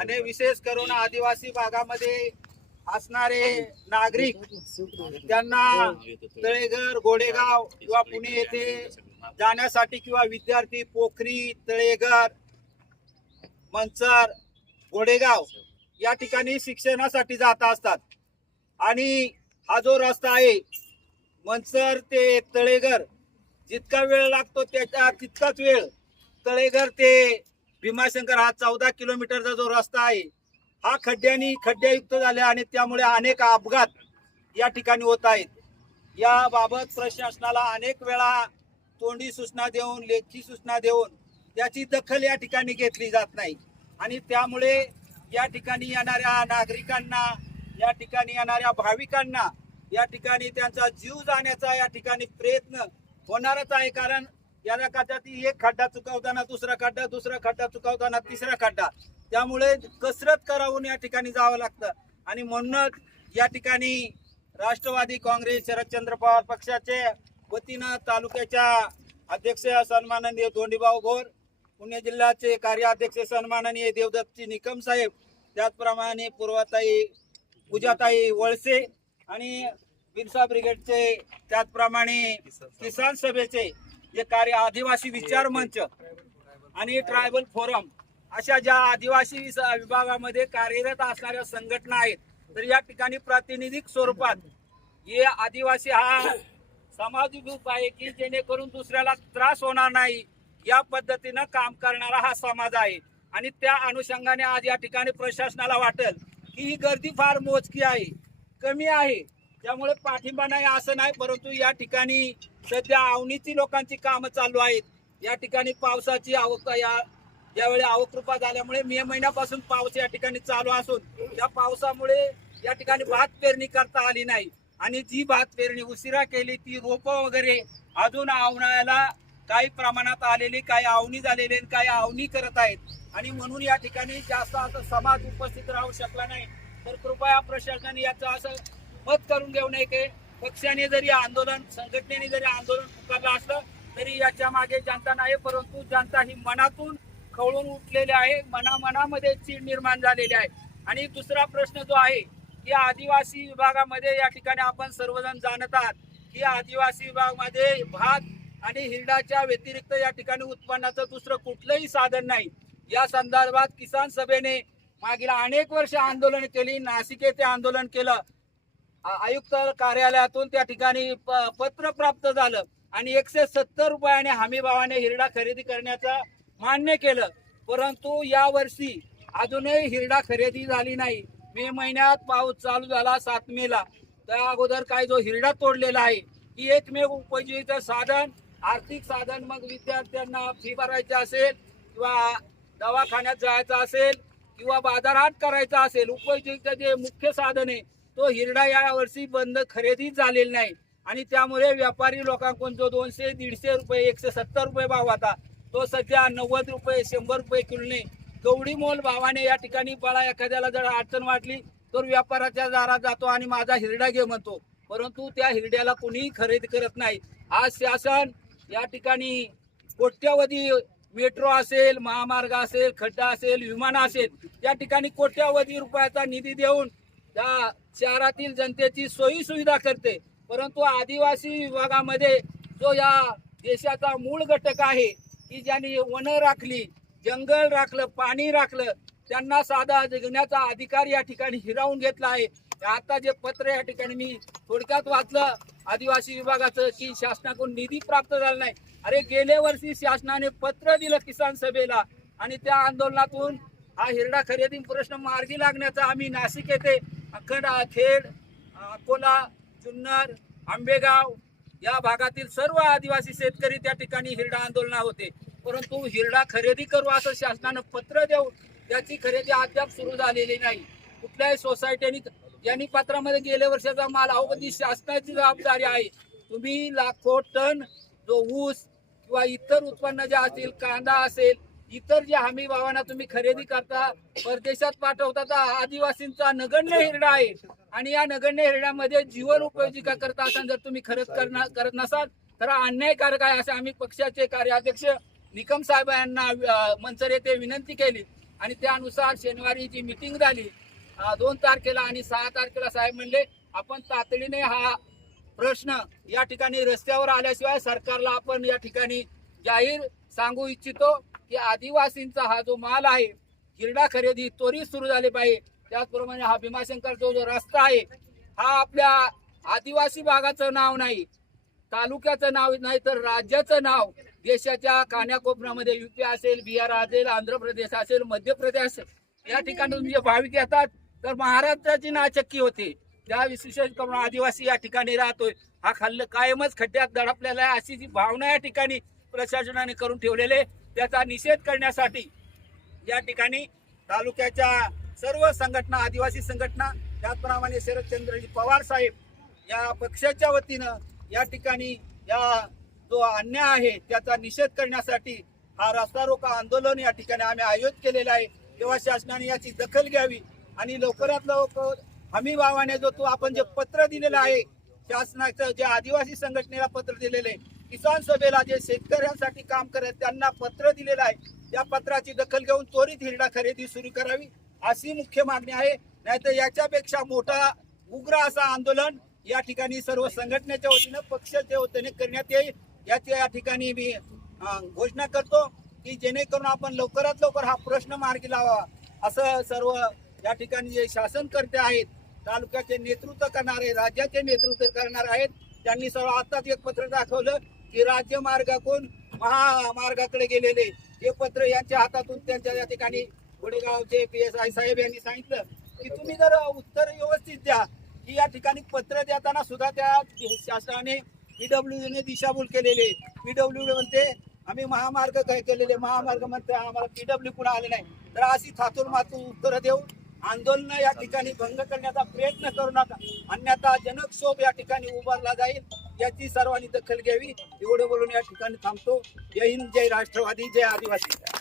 आणि विशेष करून आदिवासी भागामध्ये असणारे नागरिक त्यांना तळेघर गोडेगाव किंवा पुणे येथे जाण्यासाठी किंवा विद्यार्थी पोखरी तळेघर मंचर गोडेगाव या ठिकाणी शिक्षणासाठी जात असतात. आणि हा जो रस्ता आहे मंचर ते तळेघर जितका वेळ लागतो त्याच्या तितकाच वेळ तळेघर ते भीमाशंकर हा चौदा किलोमीटरचा जो रस्ता आहे हा खड्ड्यांनी खड्ड्यायुक्त झाल्या आणि त्यामुळे अनेक अपघात या ठिकाणी होत आहेत. याबाबत प्रशासनाला अनेक वेळा तोंडी सूचना देऊन लेखी सूचना देऊन त्याची दखल या ठिकाणी घेतली जात नाही. आणि त्यामुळे या ठिकाणी येणाऱ्या नागरिकांना या ठिकाणी येणाऱ्या भाविकांना या ठिकाणी त्यांचा जीव जाण्याचा या ठिकाणी प्रयत्न होणारच आहे. कारण या खड्ड्यात एक खड्डा चुकवताना दुसरा खड्डा दुसरा खड्डा चुकवताना तिसरा खड्डा. त्यामुळे कसरत करावून या ठिकाणी जावं लागतं. आणि म्हणूनच या ठिकाणी राष्ट्रवादी काँग्रेस शरदचंद्र पवार पक्षाचे वतीनं तालुक्याच्या अध्यक्ष सन्माननीय धोंडीभाऊ घोर पुणे जिल्ह्याचे कार्याध्यक्ष सन्माननीय देवदत्तजी निकम साहेब त्याचप्रमाणे पूर्वाताई पूजाताई वळसे आणि बिरसा ब्रिगेडचे त्याचप्रमाणे किसान सभेचे जे कार्य आदिवासी विचार मंच आणि ट्रायबल फोरम अशा ज्या आदिवासी विस- विभागामध्ये कार्यरत असणाऱ्या संघटना आहेत तर या ठिकाणी प्रातिनिधिक स्वरूपात हे आदिवासी हा समाज ग्रुप आहे की जेणेकरून दुसऱ्याला त्रास होणार नाही या पद्धतीनं काम करणारा हा समाज आहे. आणि त्या अनुषंगाने आज या ठिकाणी प्रशासनाला वाटेल की ही गर्दी फार मोजकी आहे कमी आहे. त्यामुळे पाठिंबा नाही असं नाही परंतु या ठिकाणी सध्या अवनीची लोकांची कामं चालू आहेत. या ठिकाणी पावसाची आवक या यावेळी अवकृपा झाल्यामुळे मे महिन्यापासून पाऊस या ठिकाणी चालू असून त्या पावसामुळे या ठिकाणी भात पेरणी करता आली नाही. आणि जी भात पेरणी उशिरा केली ती रोपं वगैरे अजून आवण्याला काही प्रमाणात आलेली काही आवणी झालेली आणि काही आवणी करत आहेत. आणि म्हणून या ठिकाणी जास्त असं समाज उपस्थित राहू शकला नाही. तर कृपया प्रशासनाने याचं असं मत करून घेऊ नये की पक्षाने जरी आंदोलन संघटनेने जरी आंदोलन पुकारलं असलं तरी याच्या मागे जनता नाही परंतु जनता ही मनातून खवळून उठलेली आहे मनामनामध्ये चीड निर्माण झालेली आहे. आणि दुसरा प्रश्न जो आहे की आदिवासी विभागामध्ये या ठिकाणी आपण सर्वजण जाणत आहात की आदिवासी विभागामध्ये भात आणि हिरडाच्या व्यतिरिक्त या ठिकाणी उत्पन्नाचं दुसरं कुठलंही साधन नाही. या संदर्भात किसान सभेने मागील अनेक वर्ष आंदोलन केली नाशिक येथे आंदोलन केलं आयुक्त कार्यालयातून त्या ठिकाणी प- पत्र प्राप्त झालं आणि एकशे सत्तर रुपयाने हमी भावाने हिरडा खरेदी करण्याचं मान्य केलं. परंतु या वर्षी अजूनही हिरडा खरेदी झाली नाही. मे महिन्यात पाऊस चालू झाला सात मेला त्या अगोदर काय जो हिरडा तोडलेला आहे ही एकमेव उपजीवित साधन आर्थिक साधन मग विद्यार्थ्यांना फी भरायची असेल किंवा दवाखान्यात जायचं असेल किंवा बाजारहाट करायचा असेल उपजीवित जे मुख्य साधन आहे तो हिरडा या वर्षी बंद खरेदी झालेला नाही. आणि त्यामुळे व्यापारी लोकांकडून जो दोनशे दीडशे रुपये एकशे सत्तर रुपये भाव होता तो सध्या नव्वद रुपये शंभर रुपये किलोने गवडी मोल भावाने या ठिकाणी बळा एखाद्याला जर अडचण वाटली तर व्यापाराच्या दारात जातो आणि माझा हिरडा घे म्हणतो. परंतु त्या हिरड्याला कोणीही खरेदी करत नाही. आज शासन या ठिकाणी कोट्यावधी मेट्रो असेल महामार्ग असेल खड्डा असेल विमान असेल या ठिकाणी कोट्यावधी रुपयाचा निधी देऊन त्या शहरातील जनतेची सोयी सुविधा करते. परंतु आदिवासी विभागामध्ये जो या देशाचा मूळ घटक आहे की ज्यांनी वनं राखली जंगल राखलं पाणी राखलं त्यांना साधा जगण्याचा अधिकार या ठिकाणी हिरावून घेतला आहे. आता जे पत्र या ठिकाणी मी थोडक्यात वाचलं आदिवासी विभागाचं की शासनाकडून निधी प्राप्त झाला नाही. अरे गेल्या वर्षी शासनाने पत्र दिलं किसान सभेला आणि त्या आंदोलनातून हा हिरडा खरेदी प्रश्न मार्गी लागण्याचा आम्ही नाशिक येथे अखंड खेड अकोला जुन्नर आंबेगाव या भागातील सर्व आदिवासी शेतकरी त्या ठिकाणी हिरडा आंदोलना होते. परंतु हिरडा खरेदी करू असं शासनानं पत्र देऊन त्याची खरेदी अद्याप सुरू झालेली नाही. कुठल्याही सोसायटीनी यांनी पत्रामध्ये गेल्या वर्षाचा माल अवधी शासनाची जबाबदारी आहे. तुम्ही लाखो टन जो ऊस किंवा इतर उत्पन्न जे असतील कांदा असेल इतर जे हमी भावांना तुम्ही खरेदी करता परदेशात पाठवता तर आदिवासींचा नगण्य हिरडा आहे. आणि या नगण्य हिरड्यामध्ये जीवन उपयोजिका करता असाल जर तुम्ही खरंच करणार करत नसाल तर अन्यायकारक आहे असे आम्ही पक्षाचे कार्याध्यक्ष निकम साहेब यांना मंचर येथे विनंती केली. आणि त्यानुसार शनिवारी जी मिटिंग झाली दोन तारखेला आणि सहा तारखेला साहेब म्हणले आपण तातडीने हा प्रश्न या ठिकाणी रस्त्यावर आल्याशिवाय सरकारला आपण या ठिकाणी जाहीर सांगू इच्छितो की आदिवासींचा हा जो माल आहे गिरडा खरेदी त्वरित सुरू झाली पाहिजे. त्याचप्रमाणे हा भीमाशंकर जो जो रस्ता आहे हा आपल्या आदिवासी भागाचं नाव नाही तालुक्याचं नाव नाही तर राज्याचं नाव देशाच्या कान्याकोपऱ्यामध्ये युपी असेल बिहार असेल आंध्र प्रदेश असेल मध्य प्रदेश या ठिकाणी जे भाविक येतात तर महाराष्ट्राची नाचक्की होते. त्या विशेष करून आदिवासी या ठिकाणी राहतोय. हा खाल्लं कायमच खड्ड्यात दडपलेला आहे. अशी जी भावना या ठिकाणी प्रशासनाने करून ठेवलेले त्याचा निषेध करण्यासाठी या ठिकाणी तालुक्याच्या सर्व संघटना आदिवासी संघटना त्याचप्रमाणे शरदचंद्रजी पवार साहेब या पक्षाच्या वतीनं या ठिकाणी या जो अन्याय आहे त्याचा निषेध करण्यासाठी हा रस्ता रोका आंदोलन या ठिकाणी आम्ही आयोजित केलेलं आहे. तेव्हा शासनाने याची दखल घ्यावी आणि लवकरात लवकर हमी भावाने जो तो आपण जे पत्र दिलेलं आहे शासनाचं जे आदिवासी संघटनेला पत्र दिलेलं आहे किसान सभेला जे शेतकऱ्यांसाठी काम करत त्यांना पत्र दिलेलं आहे. या पत्राची दखल घेऊन त्वरित हिरडा खरेदी सुरू करावी अशी मुख्य मागणी आहे. नाहीतर याच्यापेक्षा मोठा उग्र असा आंदोलन या ठिकाणी सर्व संघटनेच्या वतीनं पक्षाच्या वतीने करण्यात येईल. याची या ठिकाणी मी घोषणा करतो की जेणेकरून आपण लवकरात लवकर हा प्रश्न मार्गी लावा असं सर्व या ठिकाणी जे शासनकर्ते आहेत तालुक्याचे नेतृत्व करणारे राज्याचे नेतृत्व करणार आहेत त्यांनी सर्व आताच एक पत्र दाखवलं की राज्य मार्गाकडून महामार्गाकडे गेलेले हे पत्र यांच्या हातातून त्यांच्या या ठिकाणी गोडेगावचे पी एस आय साहेब यांनी सांगितलं की तुम्ही जर उत्तर व्यवस्थित द्या की या ठिकाणी पत्र देताना सुद्धा त्या शासनाने पीडब्ल्यू ने दिशाभूल केलेले. पीडब्ल्यू म्हणते आम्ही महामार्ग काय केलेले? महामार्ग म्हणते आम्हाला पीडब्ल्यू कुणा आले नाही. तर अशी थातूर मातूर उत्तरं देऊन आंदोलन या ठिकाणी भंग करण्याचा प्रयत्न करू नका. अन्यथा जनक्षोभ या ठिकाणी उभारला जाईल. याची सर्वांनी दखल घ्यावी एवढं बोलून या ठिकाणी थांबतो. जय हिंद जय राष्ट्रवादी जय आदिवासी.